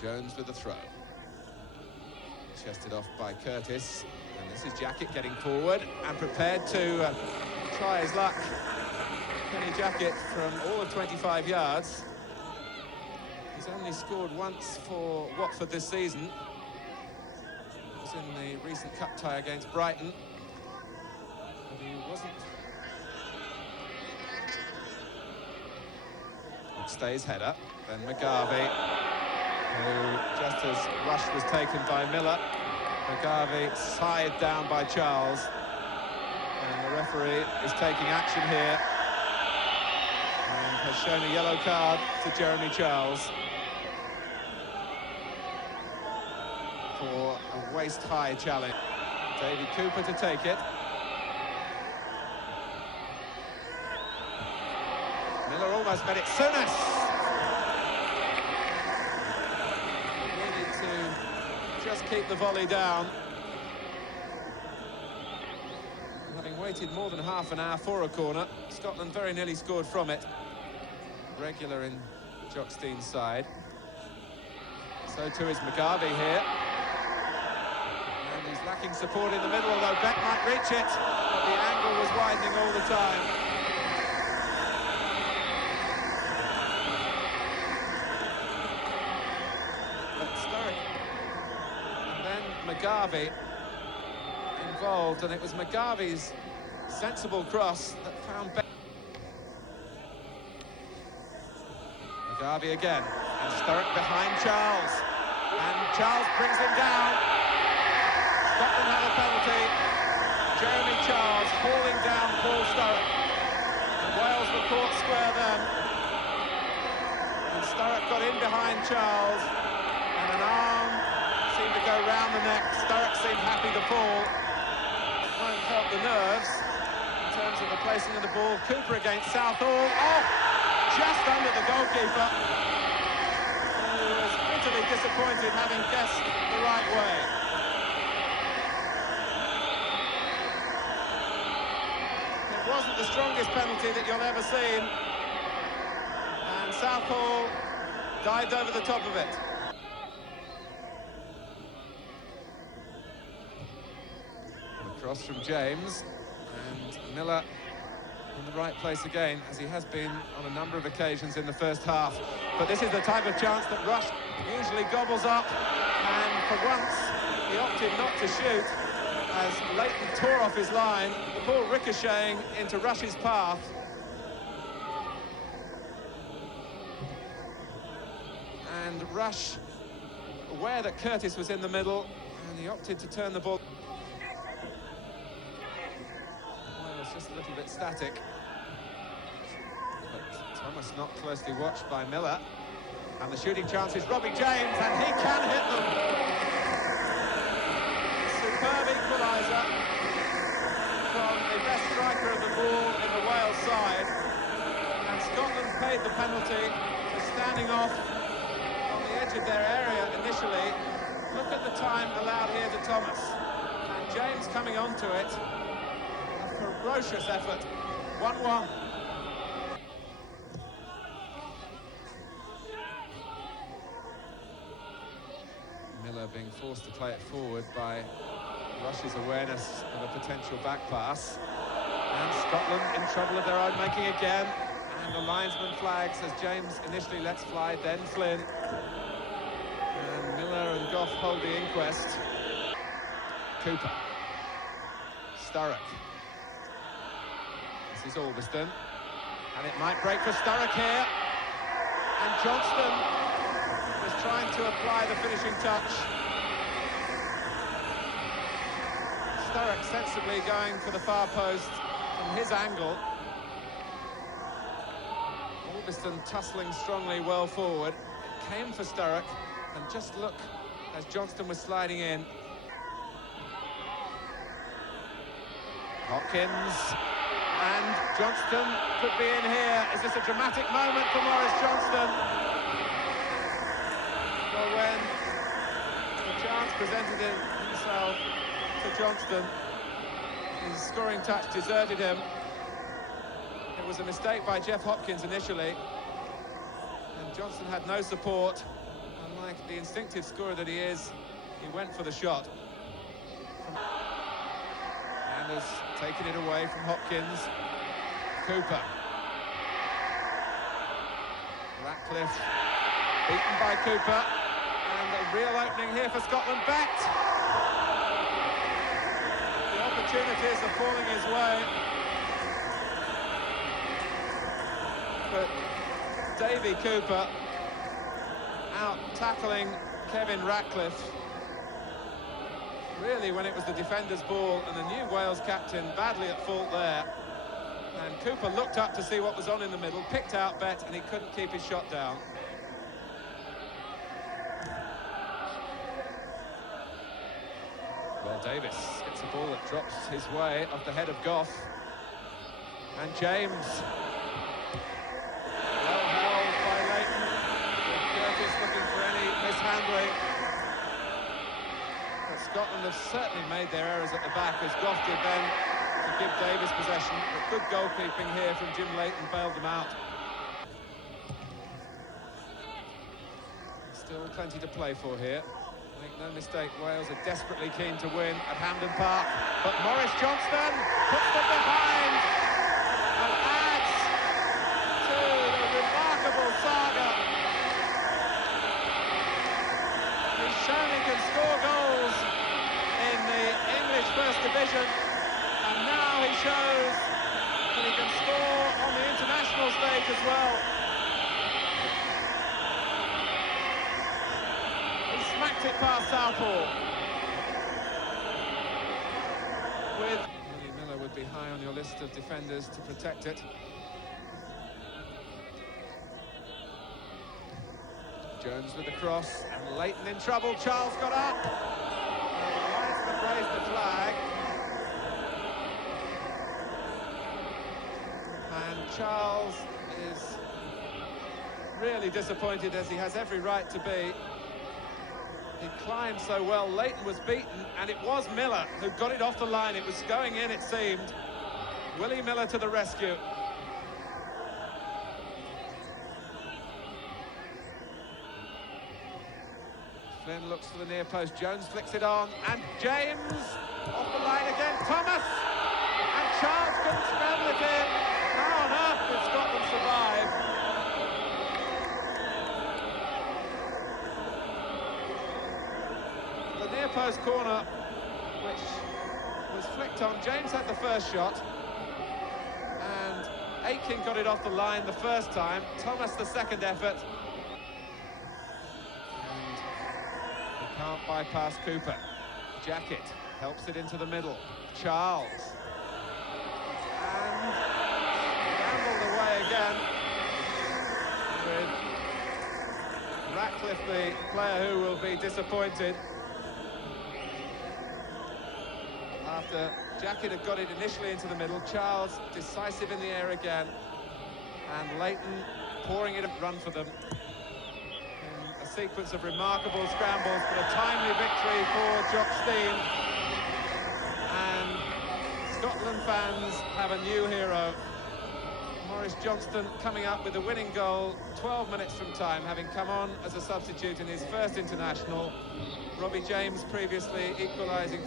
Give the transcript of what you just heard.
Jones with the throw. Chested off by Curtis, and this is Jackett getting forward and prepared to try his luck. Kenny Jackett from all of 25 yards. He's only scored once for Watford this season. It was in the recent cup tie against Brighton. But he wasn't. It stays header. Then McGarvey, who just as rush was taken by Miller, McGarvey side down by Charles. And the referee is taking action here and has shown a yellow card to Jeremy Charles for a waist-high challenge. Davy Cooper to take it. Miller almost met it. Souness! Needed to just keep the volley down. Having waited more than half an hour for a corner, Scotland very nearly scored from it. Regular in Johnston's side. So too is McGarvey here. And he's lacking support in the middle, although Beck might reach it. But the angle was widening all the time. But Sturrock. And then McGarvey involved, and it was McGarvey's sensible cross that found Beck. McGarvey again, and Sturrock behind Charles, and Charles brings him down. Scotland had a penalty. Jeremy Charles hauling down Paul Sturrock. And Wales were caught square then. And Sturrock got in behind Charles, and an arm seemed to go round the neck. Sturrock seemed happy to fall. It won't help the nerves in terms of the placing of the ball. Cooper against Southall. Oh! Just under the goalkeeper, who was bitterly disappointed having guessed the right way. It wasn't the strongest penalty that you'll ever see, and Southall dived over the top of it. Across from James, and Miller in the right place again, as he has been on a number of occasions in the first half. But this is the type of chance that Rush usually gobbles up, and for once he opted not to shoot as Leighton tore off his line, the ball ricocheting into Rush's path. And Rush, aware that Curtis was in the middle, and he opted to turn the ball. Just a little bit static, but Thomas not closely watched by Miller, and the shooting chance is Robbie James, and he can hit them. Superb equaliser from the best striker of the ball in the Wales side, and Scotland paid the penalty for standing off on the edge of their area initially. Look at the time allowed here to Thomas, and James coming onto it. Ferocious effort. 1-1. Miller being forced to play it forward by Rush's awareness of a potential back pass. And Scotland in trouble of their own making again. And the linesman flags as James initially lets fly, then Flynn. And Miller and Gough hold the inquest. Cooper. Sturrock. This is Albiston, and it might break for Sturrock here, and Johnston was trying to apply the finishing touch. Sturrock sensibly going for the far post from his angle. Albiston tussling strongly well forward. It came for Sturrock, and just look as Johnston was sliding in. Hopkins. And Johnston could be in here. Is this a dramatic moment for Maurice Johnston? Well, when the chance presented himself to Johnston, his scoring touch deserted him. It was a mistake by Jeff Hopkins initially, and Johnston had no support. And like the instinctive scorer that he is, he went for the shot. And has taken it away from Hopkins. Cooper. Ratcliffe beaten by Cooper. And a real opening here for Scotland. Bet! The opportunities are falling his way. But Davy Cooper out tackling Kevin Ratcliffe. Really, when it was the defender's ball, and the new Wales captain badly at fault there. And Cooper looked up to see what was on in the middle, picked out Bet, and he couldn't keep his shot down. Well, Davis gets a ball that drops his way off the head of Goff. And James. Well held by Leighton. Curtis looking for any mishandling. But Scotland have certainly made their errors at the back, as Goff did then to give Davis possession. But good goalkeeping here from Jim Leighton, bailed them out. Still plenty to play for here. Make no mistake, Wales are desperately keen to win at Hampden Park. But Maurice Johnston puts them behind and adds to the remarkable saga. He's shown he can score goals in the English First Division, and now he shows that he can score on the international stage as well. He smacked it past Southall. With Willie Miller would be high on your list of defenders to protect it. Jones with the cross, and Leighton in trouble. Charles got up. And the linesman raised the flag. And Charles is really disappointed, as he has every right to be. He climbed so well. Leighton was beaten, and it was Miller who got it off the line. It was going in, it seemed. Willie Miller to the rescue. Flynn looks for the near post. Jones flicks it on, and James off the line again. Thomas, and Charles couldn't scramble it in. How on earth did Scotland survive? The near post corner, which was flicked on. James had the first shot, and Aitken got it off the line the first time. Thomas the second effort. Can't bypass Cooper. Jacket helps it into the middle. Charles. And rambled away again with Ratcliffe, the player who will be disappointed. After Jacket had got it initially into the middle, Charles decisive in the air again. And Leighton pouring it a run for them. Sequence of remarkable scrambles, but a timely victory for Johnston. And Scotland fans have a new hero. Maurice Johnston coming up with the winning goal 12 minutes from time, having come on as a substitute in his first international. Robbie James previously equalising